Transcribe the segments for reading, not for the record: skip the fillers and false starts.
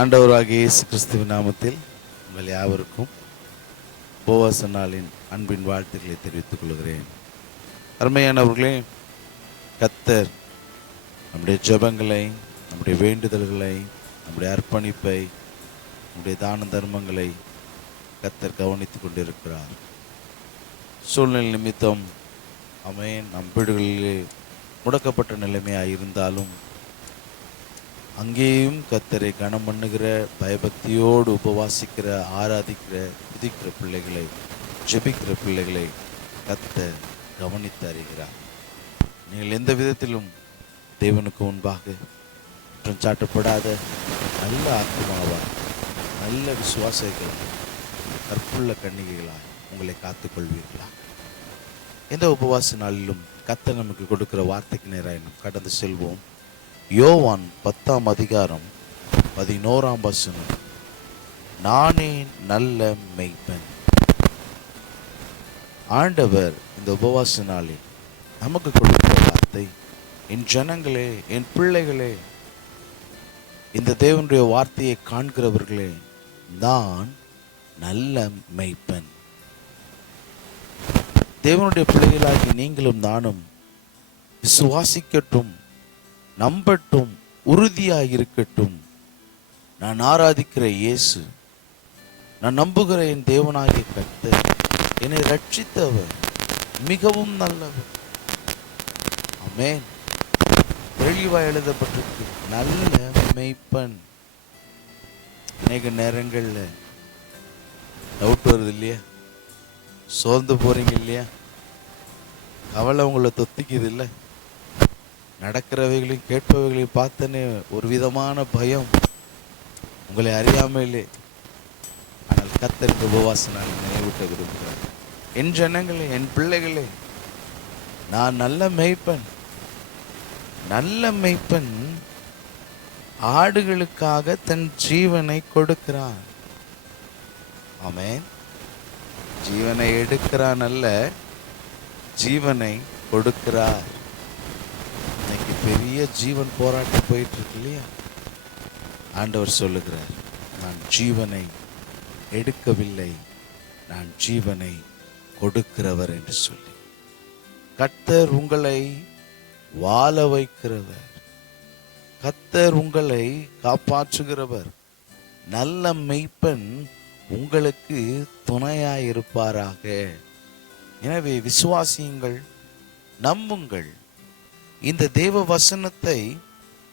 ஆண்டவராகிய இயேசு கிறிஸ்துவின் நாமத்தில் உங்கள் யாவருக்கும் உபவாச நாளின் அன்பின் வாழ்த்துக்களை தெரிவித்துக் கொள்கிறேன். அருமையானவர்களே, கர்த்தர் நம்முடைய ஜெபங்களை, நம்முடைய வேண்டுதல்களை, நம்முடைய அர்ப்பணிப்பை, நம்முடைய தான தர்மங்களை கர்த்தர் கவனித்துக் கொண்டிருக்கிறார். சூழ்நிலை நிமித்தம் நம் வீடுகளிலே முடக்கப்பட்ட நிலைமையாக இருந்தாலும் அங்கேயும் கர்த்தரை கனம் பண்ணுகிற, பயபக்தியோடு உபவாசிக்கிற, ஆராதிக்கிற, துதிக்கிற பிள்ளைகளை, ஜெபிக்கிற பிள்ளைகளை கர்த்தர் கவனித்து அறிகிறார். நீங்கள் எந்த விதத்திலும் தேவனுக்கு முன்பாக குற்றம் சாட்டப்படாத நல்ல ஆத்மாவாய், நல்ல விசுவாசிகள், கற்புள்ள கன்னிகைகளாய் உங்களை காத்துக்கொள்வீர்களா? எந்த உபவாச நாளிலும் கர்த்தர் நமக்கு கொடுக்கிற வார்த்தைக்கு நேராக நாம் கடந்து செல்வோம். யோவான் 10ஆம் அதிகாரம் 11ஆம் வசனம். நானே நல்ல மெய்ப்பன். ஆண்டவர் இந்த உபவாச நாளில் நமக்கு கொடுக்கிற வார்த்தை, என் ஜனங்களே, என் பிள்ளைகளே, இந்த தேவனுடைய வார்த்தையை காண்கிறவர்களே, நான் நல்ல மெய்ப்பன். தேவனுடைய பிள்ளைகளாகி நீங்களும் நானும் விசுவாசிக்கட்டும், நம்பட்டும், உறுதியாயிருக்கட்டும். நான் ஆராதிக்கிற இயேசு, நான் நம்புகிற என் தேவனாகிய கர்த்தர், என்னை ரட்சித்தவர் மிகவும் நல்லவர். ஆமென். தெளிவாய் எழுதப்பட்டிருக்கு, நல்ல மெய்ப்பன். அநேக நேரங்கள்ல டவுட் வருது இல்லையா? சோர்ந்து போறீங்க இல்லையா? கவலை உங்களை தொத்திக்குது இல்லை? நடக்கிறவைகளையும் கேட்பவைகளையும் பார்த்தனே ஒரு விதமான பயம் உங்களை அறியாமலே. ஆனால் கர்த்தர் இந்த உபவாச நாள் நினைவூட்ட விரும்புகிறார். என் ஜனங்களே, என் பிள்ளைகளே, நான் நல்ல மெய்ப்பன். நல்ல மெய்ப்பன் ஆடுகளுக்காக தன் ஜீவனை கொடுக்கிறான். ஆமென். ஜீவனை எடுக்கிறான் அல்ல, ஜீவனை கொடுக்கிறார். இன்னைக்கு பெரிய ஜீவன் போராட்டம் போயிட்டு இருக்கு இல்லையா? ஆண்டவர் சொல்லுகிறார், நான் ஜீவனை எடுக்கவில்லை, நான் ஜீவனை கொடுக்கிறவர் என்று சொல்லி. கர்த்தர் உங்களை வாழ வைக்கிறவர், கர்த்தர் உங்களை காப்பாற்றுகிறவர். நல்ல மெய்ப்பன் உங்களுக்கு துணையாயிருப்பாராக. எனவே விசுவாசியுங்கள், நம்புங்கள். இந்த தேவ வசனத்தை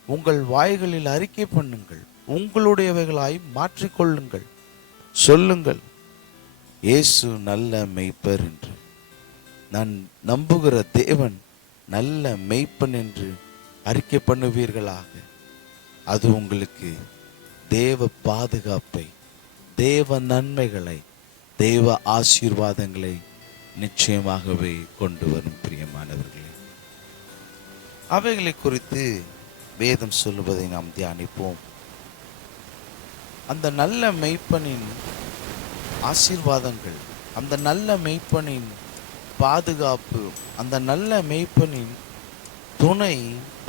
உங்கள் வாய்களில் அறிக்கை பண்ணுங்கள், உங்களுடையவைகளாய் மாற்றிக்கொள்ளுங்கள். சொல்லுங்கள், இயேசு நல்ல மெய்ப்பர் என்று, நான் நம்புகிற தேவன் நல்ல மெய்ப்பன் என்று அறிக்கை பண்ணுவீர்களாக. அது உங்களுக்கு தேவ பாதுகாப்பை, தேவ நன்மைகளை, தேவ ஆசீர்வாதங்களை நிச்சயமாகவே கொண்டு வரும். பிரியமானவர்களே, அவைகளை குறித்து வேதம் சொல்லுவதை நாம் தியானிப்போம். அந்த நல்ல மெய்ப்பனின் ஆசீர்வாதங்கள், அந்த நல்ல மெய்ப்பனின் பாதுகாப்பு, அந்த நல்ல மெய்ப்பனின் துணை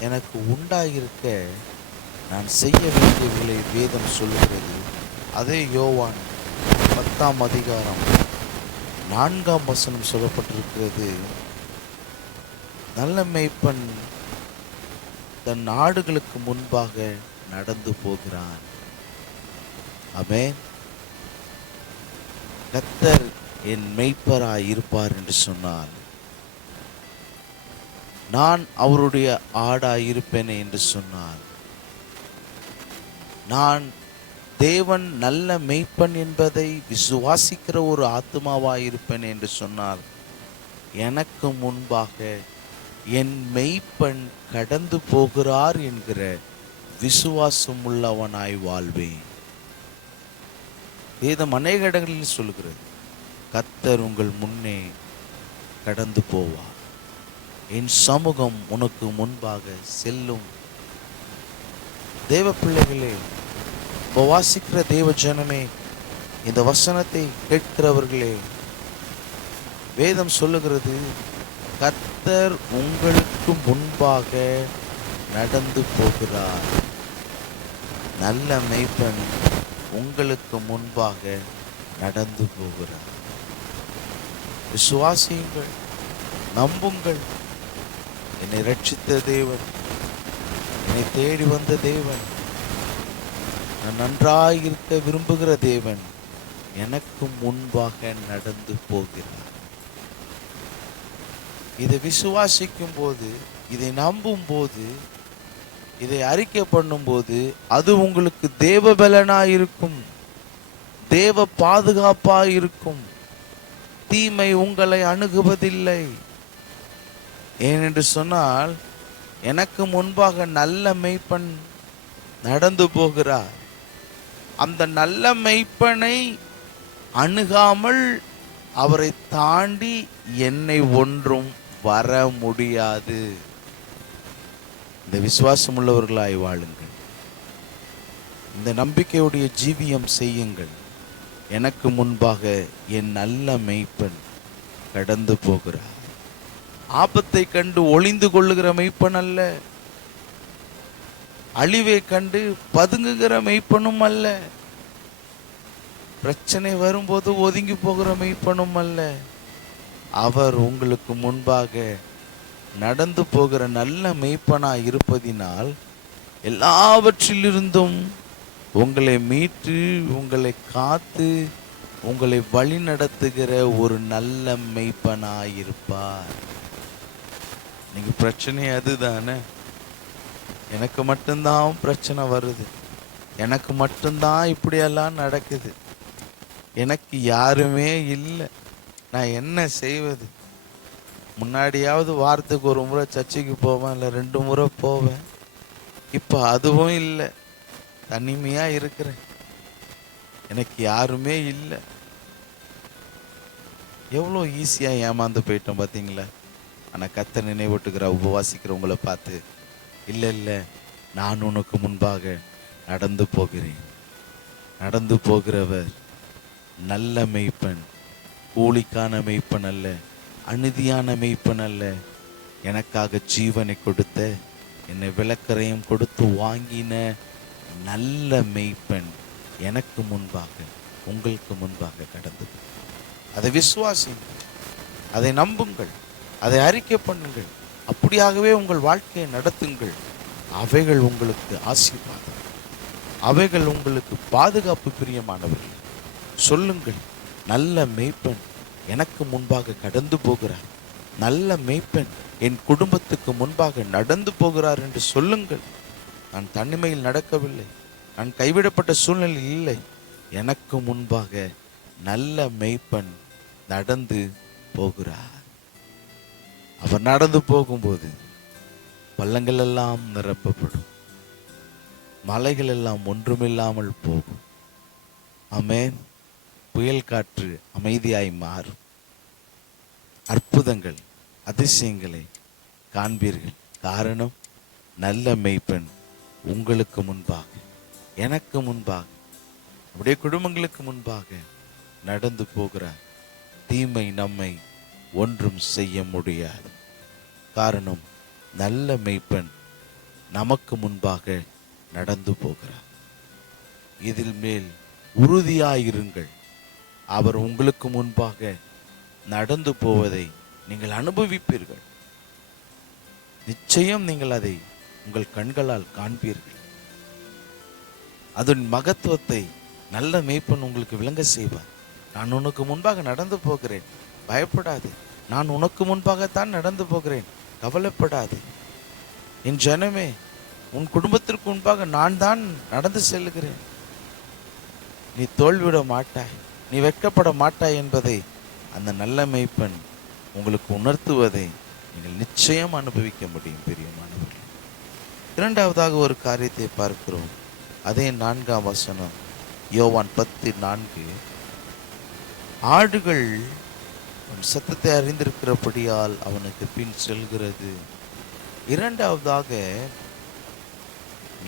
எனக்கு உண்டாயிருக்க நான் செய்ய வேண்டியவர்களை வேதம் சொல்லுகிறது. அதே யோவான் 10ஆம் அதிகாரம் 4ஆம் வசனம் சொல்லப்பட்டிருக்கிறது. நல்ல மெய்ப்பன் தன் ஆடுகளுக்கு முன்பாக நடந்து போகிறான். ஆமென். கர்த்தர் என் மெய்ப்பராய் இருப்பார் என்று சொன்னார். நான் அவருடைய ஆடாய் இருப்பேனே என்று சொன்னார். நான் தேவன் நல்ல மெய்ப்பன் என்பதை விசுவாசிக்கிற ஒரு ஆத்மாவாய் இருப்பேன் என்று சொன்னால், எனக்கு முன்பாக என் மெய்ப்பன் கடந்து போகிறார் என்கிற விசுவாசம் உள்ளவனாய் வாழ்வேன். வேதம் அநேக இடங்களில் சொல்கிறது, கர்த்தர் உங்கள் முன்னே கடந்து போவார், என் சமூகம் உனக்கு முன்பாக செல்லும். தேவ பிள்ளைகளே, உபவாசிக்கிற தேவ ஜனமே, இந்த வசனத்தை கேட்கிறவர்களே, வேதம் சொல்லுகிறது, கர்த்தர் உங்களுக்கு முன்பாக நடந்து போகிறார். நல்ல மேய்ப்பன் உங்களுக்கு முன்பாக நடந்து போகிறார். விசுவாசியுங்கள், நம்புங்கள். என்னை ரட்சித்த தேவன், என்னை தேடி வந்த தேவன், நான் நன்றாய் இருக்க விரும்புகிற தேவன் எனக்கு முன்பாக நடந்து போகிறார். இதை விசுவாசிக்கும் போது, இதை நம்பும் போது, இதை அறிக்கை பண்ணும் போது அது உங்களுக்கு தேவ பலனாயிருக்கும், தேவ பாதுகாப்பாயிருக்கும். தீமை உங்களை அணுகுவதில்லை. ஏனென்று சொன்னால், எனக்கு முன்பாக நல்ல மேய்ப்பன் நடந்து போகிறார். அந்த நல்ல மேய்ப்பனை அணுகாமல் அவரை தாண்டி என்னை ஒன்றும் வர முடியாது. இந்த விசுவாசம் உள்ளவர்களாய் வாழுங்கள். இந்த நம்பிக்கையுடைய ஜீவியம் செய்யுங்கள். எனக்கு முன்பாக என் நல்ல மேய்ப்பன் கடந்து போகிறார். ஆபத்தை கண்டு ஒளிந்து கொள்ளுகிற மேய்ப்பன் அல்ல, அழிவை கண்டு பதுங்குகிற மேய்ப்பனும் அல்ல, பிரச்சனை வரும்போது ஒதுங்கி போகிற மேய்ப்பனும் அல்ல. அவர் உங்களுக்கு முன்பாக நடந்து போகிற நல்ல மேய்ப்பனாய் இருப்பதினால் எல்லாவற்றிலிருந்தும் உங்களை மீட்டு, உங்களை காத்து, உங்களை வழி நடத்துகிற ஒரு நல்ல மேய்ப்பனாயிருப்பார். நீங்க பிரச்சனை அதுதானே? எனக்கு மட்டும்தான் பிரச்சனை வருது, எனக்கு மட்டும்தான் இப்படியெல்லாம் நடக்குது, எனக்கு யாருமே இல்லை, நான் என்ன செய்வது? முன்னாடியாவது வாரத்துக்கு ஒரு முறை சர்ச்சைக்கு போவேன், இல்லை 2 முறை போவேன். இப்போ அதுவும் இல்லை, தனிமையாக இருக்கிறேன், எனக்கு யாருமே இல்லை. எவ்வளோ ஈஸியாக ஏமாந்து போயிட்டோம் பார்த்தீங்களா? ஆனால் கர்த்தர் நினைவூட்டுகிற உபவாசிக்கிறவங்கள பார்த்து, இல்லை இல்லை, நான் உனக்கு முன்பாக நடந்து போகிறேன். நடந்து போகிறவர் நல்ல மேய்ப்பன், கூலிக்கான மேய்ப்பன் அல்ல, அநீதியான மேய்ப்பன் அல்ல. எனக்காக ஜீவனை கொடுத்த, என்னை விளக்கரையும் கொடுத்து வாங்கின நல்ல மேய்ப்பன் எனக்கு முன்பாக, உங்களுக்கு முன்பாக கடந்து. அதை விசுவாசியுங்கள், அதை நம்புங்கள், அதை அறிக்கை பண்ணுங்கள். அப்படியாகவே உங்கள் வாழ்க்கையை நடத்துங்கள். அவைகள் உங்களுக்கு ஆசீர்வாதம், அவைகள் உங்களுக்கு பாதுகாப்பு. பிரியமானவர்கள், சொல்லுங்கள், நல்ல மேய்ப்பன் எனக்கு முன்பாக கடந்து போகிறார், நல்ல மேய்ப்பன் என் குடும்பத்துக்கு முன்பாக நடந்து போகிறார் என்று சொல்லுங்கள். நான் தனிமையில் நடக்கவில்லை, நான் கைவிடப்பட்ட சூழ்நிலையில் இல்லை. எனக்கு முன்பாக நல்ல மேய்ப்பன் நடந்து போகிறார். அவர் நடந்து போகும்போது பள்ளங்கள் எல்லாம் நிரப்பப்படும், மலைகள் எல்லாம் ஒன்றுமில்லாமல் போகும். ஆமென். புயல் காற்று அமைதியாய் மாறும். அற்புதங்கள், அதிசயங்களை காண்பீர்கள். காரணம், நல்ல மேய்ப்பன் உங்களுக்கு முன்பாக, எனக்கு முன்பாக, நம்முடைய குடும்பங்களுக்கு முன்பாக நடந்து போகிறார். தீமை நம்மை ஒன்றும் செய்ய முடியாது. காரணம், நல்ல மேய்ப்பன் நமக்கு முன்பாக நடந்து போகிறார். இதில் மேல் உறுதியாயிருங்கள். அவர் உங்களுக்கு முன்பாக நடந்து போவதை நீங்கள் அனுபவிப்பீர்கள். நிச்சயம் நீங்கள் அதை உங்கள் கண்களால் காண்பீர்கள். அதன் மகத்துவத்தை நல்ல மேய்ப்பன் உங்களுக்கு விளங்க செய்வார். நான் உனக்கு முன்பாக நடந்து போகிறேன், பயப்படாது. நான் உனக்கு முன்பாகத்தான் நடந்து போகிறேன், கவலைப்படாது. என் ஜனமே, உன் குடும்பத்திற்கு முன்பாக நான் தான் நடந்து செல்லுகிறேன். நீ தோல்விட மாட்டாய், நீ வெட்கப்பட மாட்டாய் என்பதை அந்த நல்ல மேய்ப்பன் உங்களுக்கு உணர்த்துவதை நீங்கள் நிச்சயம் அனுபவிக்க முடியும். பிரியமானவர்களே, இரண்டாவதாக ஒரு காரியத்தை பார்க்கிறோம். அதே 4ஆம் வசனம், யோவான் 10:4. ஆடுகள் சத்தத்தை அறிந்திருக்கிறபடியால் அவனுக்கு பின் செல்கிறது. இரண்டாவதாக,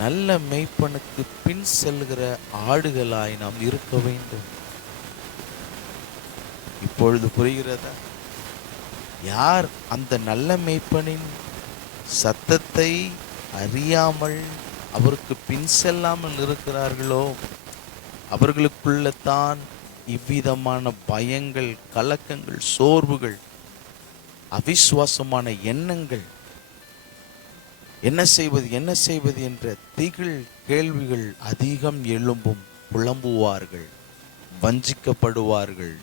நல்ல மேய்ப்பனுக்கு பின் செல்கிற ஆடுகளாய் நாம் இருக்க வேண்டும். இப்பொழுது புரிகிறதா? யார் அந்த நல்ல மேய்ப்பனின் சத்தத்தை அறியாமல் அவருக்கு பின் செல்லாமல் இருக்கிறார்களோ அவர்களுக்குள்ள தான் இவ்விதமான பயங்கள், கலக்கங்கள், சோர்வுகள், அவிசுவாசமான எண்ணங்கள், என்ன செய்வது என்ற திகில் கேள்விகள் அதிகம் எழும்பும். புலம்புவார்கள், வஞ்சிக்கப்படுவார்கள்,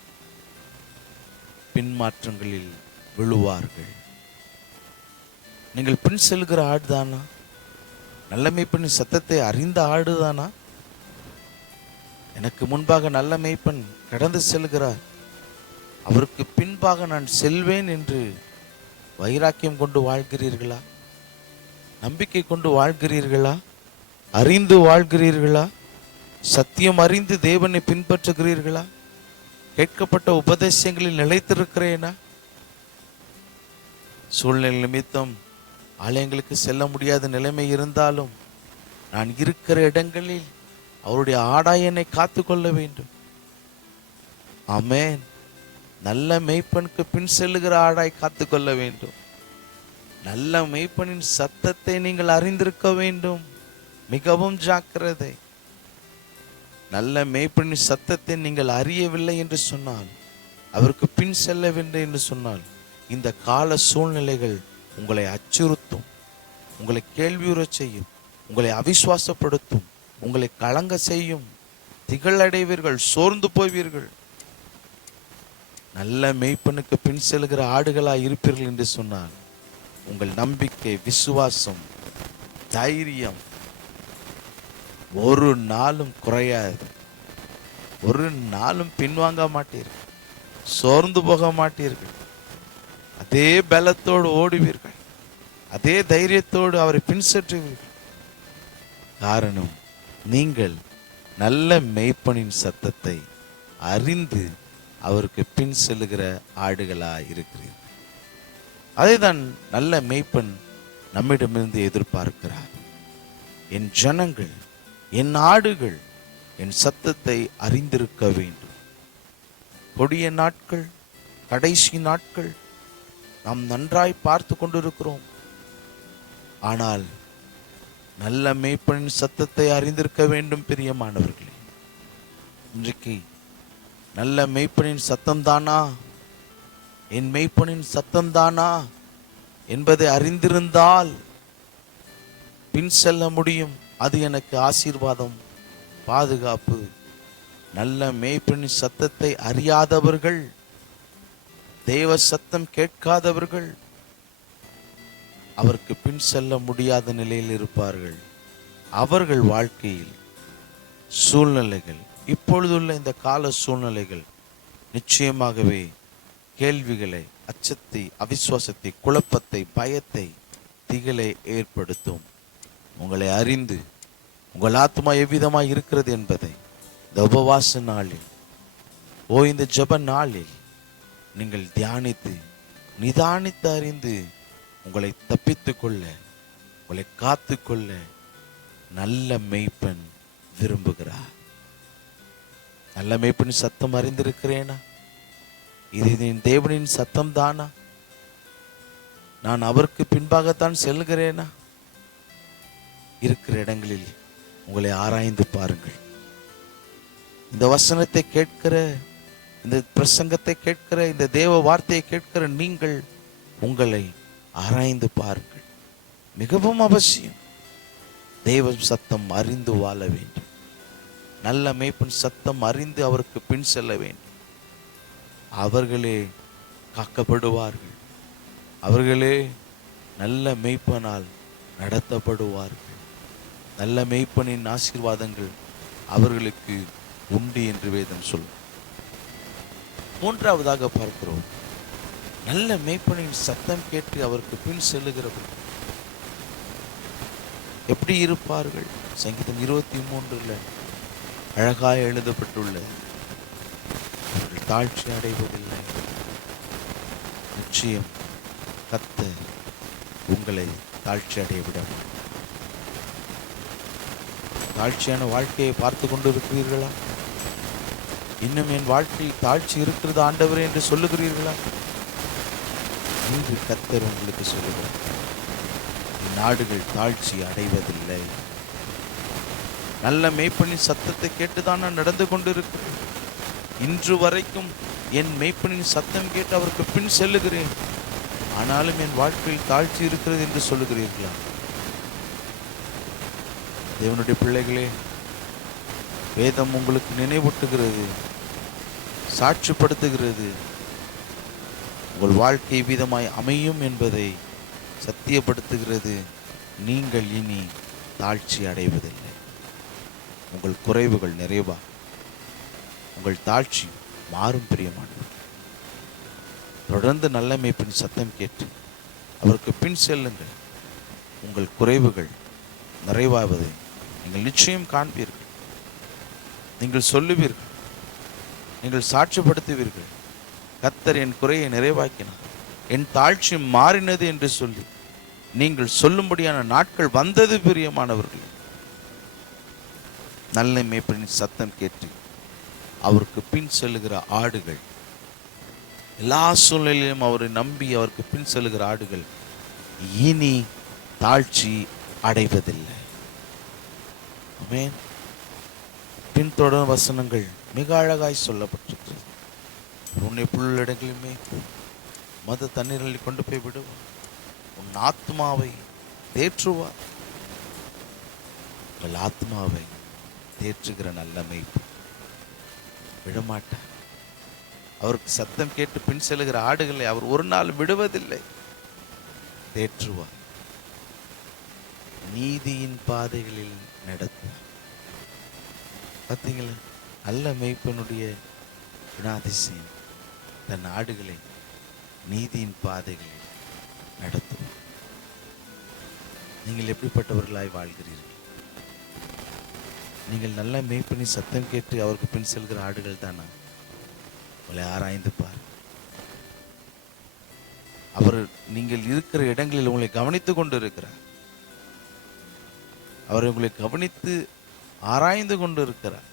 பின்மாற்றங்களில் விழுவார்கள். நீங்கள் பின் செல்கிற ஆடுதானா? நல்ல மேய்ப்பனின் சத்தத்தை அறிந்த ஆடுதானா? எனக்கு முன்பாக நல்ல மேய்ப்பன் கடந்து செல்கிறார், அவருக்கு பின்பாக நான் செல்வேன் என்று வைராக்கியம் கொண்டு வாழ்கிறீர்களா? நம்பிக்கை கொண்டு வாழ்கிறீர்களா? அறிந்து வாழ்கிறீர்களா? சத்தியம் அறிந்து தேவனை பின்பற்றுகிறீர்களா? கேட்கப்பட்ட உபதேசங்களில் நிலைத்திருக்கிறேனா? சூழ்நிலை நிமித்தம் ஆலயங்களுக்கு செல்ல முடியாத நிலைமை இருந்தாலும் நான் இருக்கிற இடங்களில் அவருடைய ஆடாய் என்னை காத்து கொள்ள வேண்டும். ஆமென். நல்ல மேய்ப்பனுக்கு பின் செல்லுகிற ஆடாய் காத்து கொள்ள வேண்டும். நல்ல மேய்ப்பனின் சத்தத்தை நீங்கள் அறிந்திருக்க வேண்டும். மிகவும் ஜாக்கிரதை. நல்ல மேய்ப்பனின் சத்தத்தை நீங்கள் அறியவில்லை என்று சொன்னால், அவருக்கு பின் செல்லவில்லை என்று சொன்னால், இந்த கால சூழ்நிலைகள் உங்களை அச்சுறுத்தும், உங்களை கேள்வியுறச் செய்யும், உங்களை அவிசுவாசப்படுத்தும், உங்களை கலங்க செய்யும். திகழடைவீர்கள், சோர்ந்து போவீர்கள். நல்ல மேய்ப்பனுக்கு பின் செல்கிற ஆடுகளாய் இருப்பீர்கள் என்று சொன்னால், உங்கள் நம்பிக்கை, விசுவாசம், தைரியம் ஒரு நாளும் குறையாது. ஒரு நாளும் பின்வாங்க மாட்டீர்கள், சோர்ந்து போக மாட்டீர்கள். அதே பலத்தோடு ஓடுவீர்கள், அதே தைரியத்தோடு அவரை பின்சற்றுவீர்கள். காரணம், நீங்கள் நல்ல மேய்ப்பனின் சத்தத்தை அறிந்து அவருக்கு பின் செல்லுகிற ஆடுகளாய் இருக்கிறீர்கள். அதைதான் நல்ல மேய்ப்பன் நம்மிடமிருந்து எதிர்பார்க்கிறார். என் ஜனங்கள், என் ஆடுகள் என் சத்தத்தை அறிந்திருக்க வேண்டும். கொடிய நாட்கள், கடைசி நாட்கள் நாம் நன்றாய் பார்த்து கொண்டிருக்கிறோம். ஆனால் நல்ல மேய்ப்பனின் சத்தத்தை அறிந்திருக்க வேண்டும். பிரியமானவர்களே, இன்றைக்கு நல்ல மேய்ப்பனின் சத்தம்தானா, என் மேய்ப்பனின் சத்தம்தானா என்பதை அறிந்திருந்தால் பின் செல்ல முடியும். அது எனக்கு ஆசீர்வாதம், பாதுகாப்பு. நல்ல மேய்ப்பனின் சத்தத்தை அறியாதவர்கள், தேவ சத்தம் கேட்காதவர்கள் அவருக்கு பின் செல்ல முடியாத நிலையில் இருப்பார்கள். அவர்கள் வாழ்க்கையில் சூழ்நிலைகள், இப்பொழுதுள்ள இந்த கால சூழ்நிலைகள் நிச்சயமாகவே கேள்விகளை, அச்சத்தை, அவிசுவாசத்தை, குழப்பத்தை, பயத்தை, திகிலை ஏற்படுத்தும். உங்களை அறிந்து உங்கள் ஆத்மா எவ்விதமாய் இருக்கிறது என்பதை இந்த உபவாச நாளில், இந்த ஜெப நாளில் நீங்கள் தியானித்து நிதானித்து அறிந்து உங்களை தப்பித்து கொள்ள, உங்களை காத்து கொள்ள நல்ல மேய்ப்பன் விரும்புகிறார். நல்ல மேய்ப்பனின் சத்தம் அறிந்திருக்கிறேனா? இது என் தேவனின் சத்தம் தானா? நான் அவருக்கு பின்பாகத்தான் செல்கிறேனா? இருக்கிற இடங்களில் உங்களை ஆராய்ந்து பாருங்கள். இந்த வசனத்தை கேட்கிற, இந்த பிரசங்கத்தை கேட்கிற, இந்த தேவ வார்த்தையை கேட்கிற நீங்கள் உங்களை ஆராய்ந்து பாருங்கள். மிகவும் அவசியம். தேவ சத்தம் அறிந்து வாழ வேண்டும். நல்ல மேய்ப்பன் சத்தம் அறிந்து அவருக்கு பின் செல்ல வேண்டும். அவர்களே காக்கப்படுவார்கள். அவர்களே நல்ல மேய்ப்பனால் நடத்தப்படுவார்கள். நல்ல மேய்ப்பனின் ஆசீர்வாதங்கள் அவர்களுக்கு உண்டு என்று வேதம் சொல்லும். மூன்றாவதாக பார்க்கிறோம், நல்ல மேய்ப்பனின் சத்தம் கேட்டு அவருக்கு பின் செல்லுகிறவர்கள் எப்படி இருப்பார்கள்? சங்கீதம் 23 அழகாய் எழுதப்பட்டுள்ளது. அவர்கள் தாழ்ச்சி அடைவதில்லை. நிச்சயம் கர்த்தர் உங்களை தாழ்ச்சி அடைய விட மாட்டார். தாழ்ச்சியான வாழ்க்கையை பார்த்து கொண்டு இருக்கிறீர்களா? இன்னும் என் வாழ்க்கையில் தாழ்ச்சி இருக்கிறது ஆண்டவரே என்று சொல்லுகிறீர்களா? இன்று கர்த்தர் உங்களுக்கு சொல்லுகிறார், நாடுகள் தாழ்ச்சி அடைவதில்லை. நல்ல மேய்ப்பனின் சத்தத்தை கேட்டுதான் நான் நடந்து கொண்டிருக்கிறேன். இன்று வரைக்கும் என் மேய்ப்பனின் சத்தம் கேட்டு அவருக்கு பின் செல்லுகிறேன். ஆனாலும் என் வாழ்க்கையில் தாழ்ச்சி இருக்கிறது என்று சொல்லுகிறீர்களா? தேவனுடைய பிள்ளைகளே, வேதம் உங்களுக்கு நினைவூட்டுகிறது, சாட்சிப்படுத்துகிறது. உங்கள் வாழ்க்கை விதமாய் அமையும் என்பதை சத்தியப்படுத்துகிறது. நீங்கள் இனி தாழ்ச்சி அடைவதில்லை. உங்கள் குறைவுகள் நிறைவா, உங்கள் தாழ்ச்சி மாறும். பிரியமானவர், தொடர்ந்து நல்ல மேய்ப்பின் சத்தம் கேட்டு அவருக்கு பின் செல்லுங்கள். உங்கள் குறைவுகள் நிறைவாவதை நீங்கள் நிச்சயம் காண்பீர்கள். நீங்கள் சொல்லுவீர்கள், நீங்கள் சாட்சிப்படுத்துவீர்கள். கர்த்தர் என் குறையை நிறைவாக்கினார், என் தாழ்ச்சி மாறினது என்று சொல்லி நீங்கள் சொல்லும்படியான நாட்கள் வந்தது. பிரியமானவர்கள், நல்ல மேய்ப்பனின் சத்தம் கேட்டு அவருக்கு பின் செல்லுகிற ஆடுகள், எல்லா சூழ்நிலையிலும் அவரை நம்பி அவருக்கு பின் செல்லுகிற ஆடுகள் இனி தாழ்ச்சி அடைவதில்லை. ஆமென். பின்தொடரும் வசனங்கள் மிக அழகாய் சொல்லப்பட்டிருக்கிறது. உன்னை புல்லிடங்களிலுமே மத தண்ணீரில் கொண்டு போய் விடுவார், உன் ஆத்மாவை தேற்றுவார். உங்கள் ஆத்மாவை தேற்றுகிற நல்ல மேய்ப்பன் விடமாட்டார். அவருக்கு சத்தம் கேட்டு பின் செல்லுகிற ஆடுகளை அவர் ஒரு நாள் விடுவதில்லை, தேற்றுவார். நீதியின் பாதைகளில் நடத்துவார். பார்த்தீங்களா, நல்ல மேய்ப்பனுடைய குணாதிசயம், தன் ஆடுகளை நீதியின் பாதைகளில் நடத்துவார். நீங்கள் எப்படிப்பட்டவர்களாய் வாழ்கிறீர்கள்? நீங்கள் நல்ல மேய்ப்பனின் சத்தம் கேட்டு அவருக்கு பின் செல்கிற ஆடுகள் தானா? உங்களை ஆராய்ந்து பார். அவர் நீங்கள் இருக்கிற இடங்களில் உங்களை கவனித்து கொண்டு இருக்கிறார். அவர் உங்களை கவனித்து ஆராய்ந்து கொண்டு இருக்கிறார்.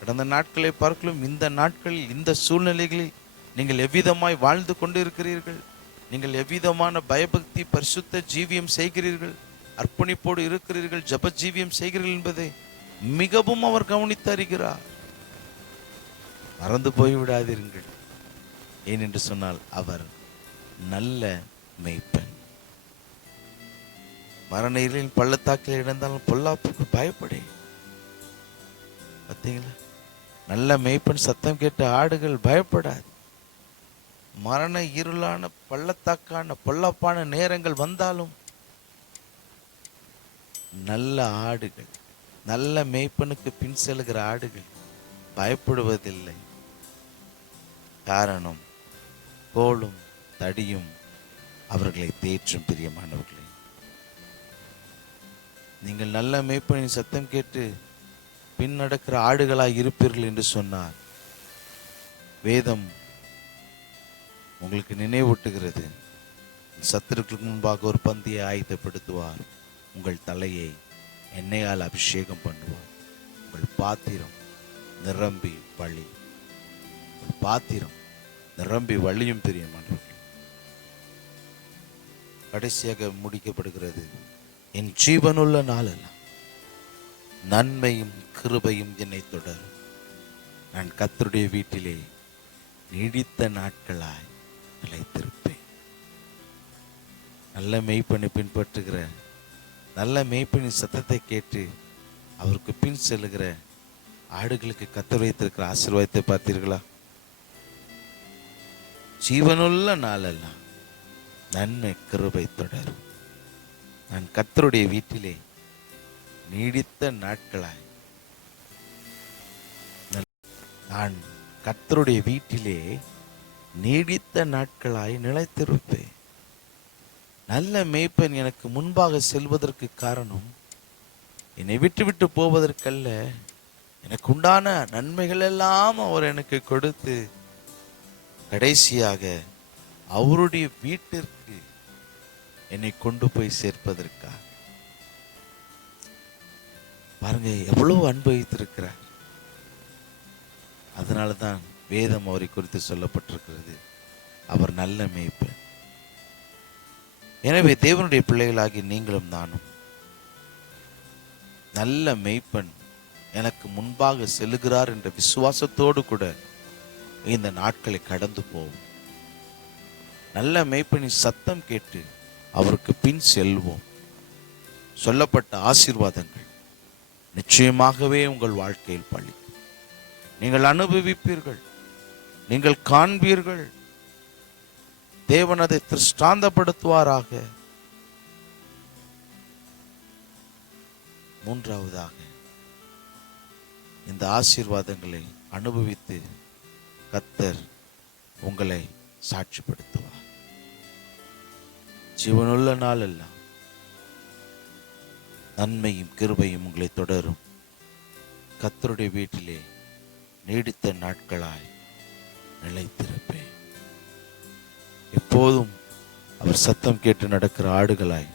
கடந்த நாட்களை பார்க்கலும் இந்த நாட்களில் இந்த சூழ்நிலைகளில் நீங்கள் எவ்விதமாய் வாழ்ந்து கொண்டு இருக்கிறீர்கள், நீங்கள் எவ்விதமான பயபக்தி பரிசுத்த ஜீவியம் செய்கிறீர்கள், அர்ப்பணிப்போடு இருக்கிறீர்கள், ஜப ஜீவியம் செய்கிறீர்கள் என்பதை மிகவும் அவர் கவனித்து அறிகிறார். மறந்து போய்விடாதீர்கள். ஏனென்று சொன்னால் அவர் நல்ல மேய்ப்பன். மரண இருளின் பள்ளத்தாக்கில் இடந்தாலும் பொல்லாப்புக்கு பயப்படே. பார்த்தீங்களா, நல்ல மேய்ப்பன் சத்தம் கேட்ட ஆடுகள் பயப்படாது. மரண இருளான பள்ளத்தாக்கான பொல்லாப்பான நேரங்கள் வந்தாலும் நல்ல ஆடுகள், நல்ல மேய்ப்பனுக்கு பின் செல்கிற ஆடுகள் பயப்படுவதில்லை. காரணம், கோலும் தடியும் அவர்களை தேற்றும். பிரியமானவர்களே, நீங்கள் நல்ல மேய்ப்பனின் சத்தம் கேட்டு பின் நடக்கிற ஆடுகளாய் இருப்பீர்கள் என்று சொன்னார். வேதம் உங்களுக்கு நினைவூட்டுகிறது, சத்துருக்களுக்கு முன்பாக ஒரு பந்தியை ஆயத்தப்படுத்துவார், உங்கள் தலையை எண்ணெயால் அபிஷேகம் பண்ணுவார், உங்கள் பாத்திரம் நிரம்பி வழி. பாத்திரம் நிரம்பி வழியும். பிரியமானவர்களே, கடைசியாக முடிக்கப்படுகிறது, என் ஜீவனுள்ள நாளெல்லாம் நன்மையும் கிருபையும் என்னை தொடரும், நான் கர்த்தருடைய வீட்டிலே நீடித்த நாட்களாய் நிலைத்திருப்பேன். நல்ல மேய்ப்பனை பின்பற்றுகிற, நல்ல மேய்ப்பனின் சத்தத்தை கேட்டு அவருக்கு பின் செல்லுகிற ஆடுகளுக்கு கர்த்தர் வைத்திருக்கிற ஆசீர்வாதத்தை பார்த்தீர்களா? ஜீவனுள்ள நாளெல்லாம் நன்மை கிருபை தொடரும், நான் கர்த்தருடைய வீட்டிலே நீடித்த நாட்களாய், நான் கர்த்தருடைய வீட்டிலே நீடித்த நாட்களாய் நிலைத்திருப்பேன். நல்ல மேய்ப்பன் எனக்கு முன்பாக செல்வதற்கு காரணம், என்னை விட்டு விட்டு போவதற்கல்ல, எனக்கு உண்டான நன்மைகள் எல்லாம் அவர் எனக்கு கொடுத்து கடைசியாக அவருடைய வீட்டிற்கு என்னை கொண்டு போய் சேர்ப்பதற்காக. பாருங்க, எவ்வளவு அனுபவித்திருக்கிறார். அதனால தான் வேதம் அவரை குறித்து சொல்லப்பட்டிருக்கிறது, அவர் நல்ல மேய்ப்பன். எனவே தேவனுடைய பிள்ளைகளாகி நீங்களும் நானும் நல்ல மேய்ப்பன் எனக்கு முன்பாக செல்லுகிறார் என்ற விசுவாசத்தோடு கூட இந்த நாட்களை கடந்து போவோம். நல்ல மேய்ப்பனின் சத்தம் கேட்டு அவருக்கு பின் செல்வோம். சொல்லப்பட்ட ஆசீர்வாதங்கள் நிச்சயமாகவே உங்கள் வாழ்க்கையில் பலிக்கும். நீங்கள் அனுபவிப்பீர்கள், நீங்கள் காண்பீர்கள். தேவன் அதை திருஷ்டாந்தப்படுத்துவாராக. மூன்றாவதாக, இந்த ஆசீர்வாதங்களை அனுபவித்து கர்த்தர் உங்களை சாட்சிப்படுத்துவார். ஜீவனுள்ள நாளெல்லாம் நன்மையும் கிருபையும் உங்களை தொடரும். கர்த்தருடைய வீட்டிலே நீடித்த நாட்களாய் நிலைத்திருப்பேன். எப்போதும் அவர் சத்தம் கேட்டு நடக்கிற ஆடுகளாய்,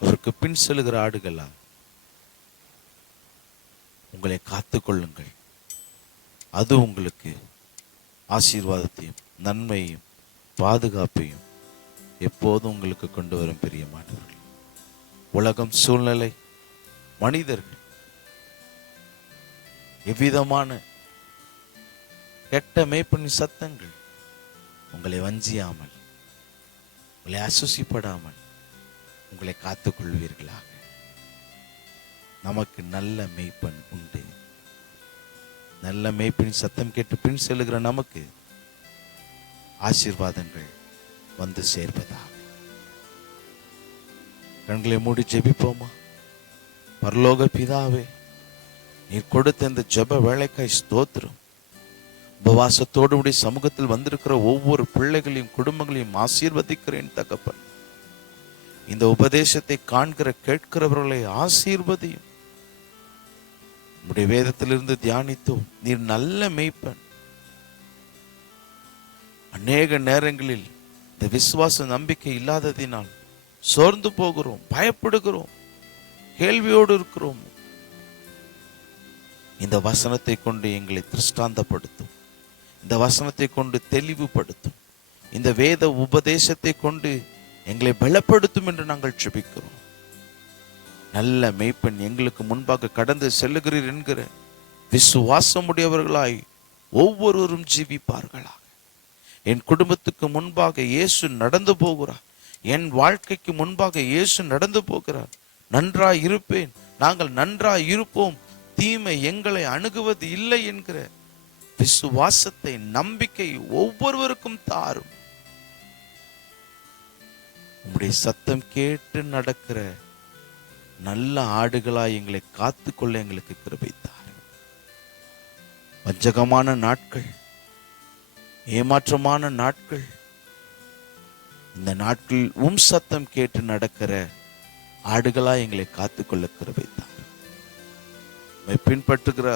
அவருக்கு பின் செல்லுகிற ஆடுகளாய் உங்களை காத்துக்கொள்ளுங்கள். அது உங்களுக்கு ஆசீர்வாதத்தையும் நன்மையும் பாதுகாப்பையும் எப்போதும் உங்களுக்கு கொண்டு வரும். பிரியமானவர்கள், உலகம், சூழ்நிலை, மனிதர்கள் எவ்விதமான கெட்ட மேய்ப்பனின் சத்தங்கள் உங்களை வஞ்சியாமல், உங்களை அசுசிப்படாமல் உங்களை காத்துக்கொள்வீர்களாக. நமக்கு நல்ல மேய்ப்பன் உண்டு. நல்ல மேய்ப்பனின் சத்தம் கேட்டு பின் செல்லுகிற நமக்கு ஆசீர்வாதங்கள் வந்து சேர்வதாக. கண்களை மூடி ஜெபிப்போமா? பரலோக பிதாவே, நீர் கொடுத்த இந்த ஜெப வேளைக்காய் ஸ்தோத்திரம். உபவாசத்தோடு உடைய சமூகத்தில் வந்திருக்கிற ஒவ்வொரு பிள்ளைகளையும் குடும்பங்களையும் ஆசீர்வதிக்கிறேன் தகப்பன். இந்த உபதேசத்தை காண்கிற கேட்கிறவர்களை ஆசீர்வதியும். உடைய வேதத்திலிருந்து தியானித்தோம், நீர் நல்ல மேய்ப்பன். அநேக நேரங்களில் இந்த விசுவாச நம்பிக்கை இல்லாததினால் சோர்ந்து போகிறோம், பயப்படுகிறோம், கேள்வியோடு இருக்கிறோம். இந்த வசனத்தை கொண்டு எங்களை திருஷ்டாந்தப்படுத்தும். இந்த வசனத்தை கொண்டு தெளிவுபடுத்தும். இந்த வேத உபதேசத்தை கொண்டு எங்களை பலப்படுத்தும் என்று நாங்கள் ஜெபிக்கிறோம். நல்ல மேய்ப்பன் எங்களுக்கு முன்பாக கடந்து செல்லுகிறீர் என்கிற விசுவாசமுடையவர்களாய் ஒவ்வொருவரும் ஜீவிப்பார்களாக. என் குடும்பத்துக்கு முன்பாக இயேசு நடந்து போகிறார். என் வாழ்க்கைக்கு முன்பாக இயேசு நடந்து போகிறார். நன்றாய் இருப்பேன், நாங்கள் நன்றாய் இருப்போம், தீமை எங்களை அணுகுவது இல்லை என்கிற விசுவாசத்தை, நம்பிக்கை ஒவ்வொருவருக்கும் தாரும். உம்முடைய சத்தம் கேட்டு நடக்கிற நல்ல ஆடுகளாய் எங்களை காத்துக்கொள்ள எங்களுக்கு கிருபை தாரும். வஞ்சகமான நாட்கள், ஏமாற்றமான நாட்கள், இந்த நாட்கள் சத்தம் கேட்டு நடக்கிற ஆடுகளாய் எங்களை காத்துக்கொள்ள கிருபை தாரும். பின்பற்றுகிற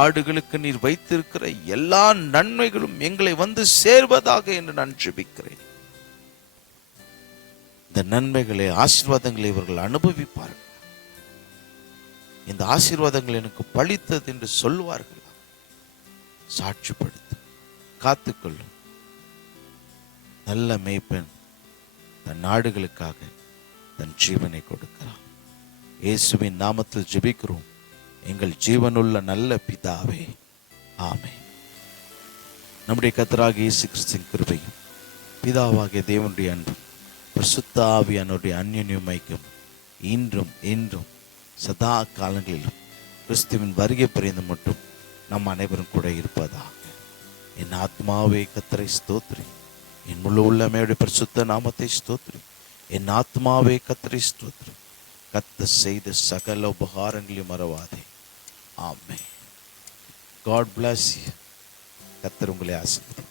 ஆடுகளுக்கு நீர் வைத்திருக்கிற எல்லா நன்மைகளும் எங்களை வந்து சேர்வதாக என்று நான் ஜெபிக்கிறேன். இந்த நன்மைகளை, ஆசீர்வாதங்களை இவர்கள் அனுபவிப்பார்கள். இந்த ஆசீர்வாதங்கள் எனக்கு பலித்தது என்று சொல்வார்கள். சாட்சிப்படுத்தும், காத்துக்கொள்ளும். நல்ல மேய்ப்பன் தன் நாடுகளுக்காக தன் ஜீவனை கொடுக்கிறான். இயேசுவின் நாமத்தில் ஜெபிக்கிறோம் எங்கள் ஜீவனுள்ள நல்ல பிதாவே, ஆமென். நம்முடைய கர்த்தராகிய இயேசு கிறிஸ்துவின் கிருபையும் பிதாவாகிய தேவனுடைய அன்பும் பரிசுத்த ஆவியானவருடைய அன்யோன்யம் ஐக்கியம் இன்றும் என்றும் சதா காலங்களிலும் கிறிஸ்துவின் வருகை பரியந்த மட்டும் நம் அனைவரும் கூட இருப்பதாக. என் ஆத்மாவே கர்த்தரை ஸ்தோத்திரி, என் முழு உள்ளமையுடைய பரிசுத்த நாமத்தை ஸ்தோத்திரி. என் ஆத்மாவே கர்த்தரை ஸ்தோத்திரி, கர்த்தர் செய்த சகல உபகாரங்களையும் மறவாதே. ஆமென். God bless you. கர்த்தர் உங்களை ஆசீர்வதிப்பார்.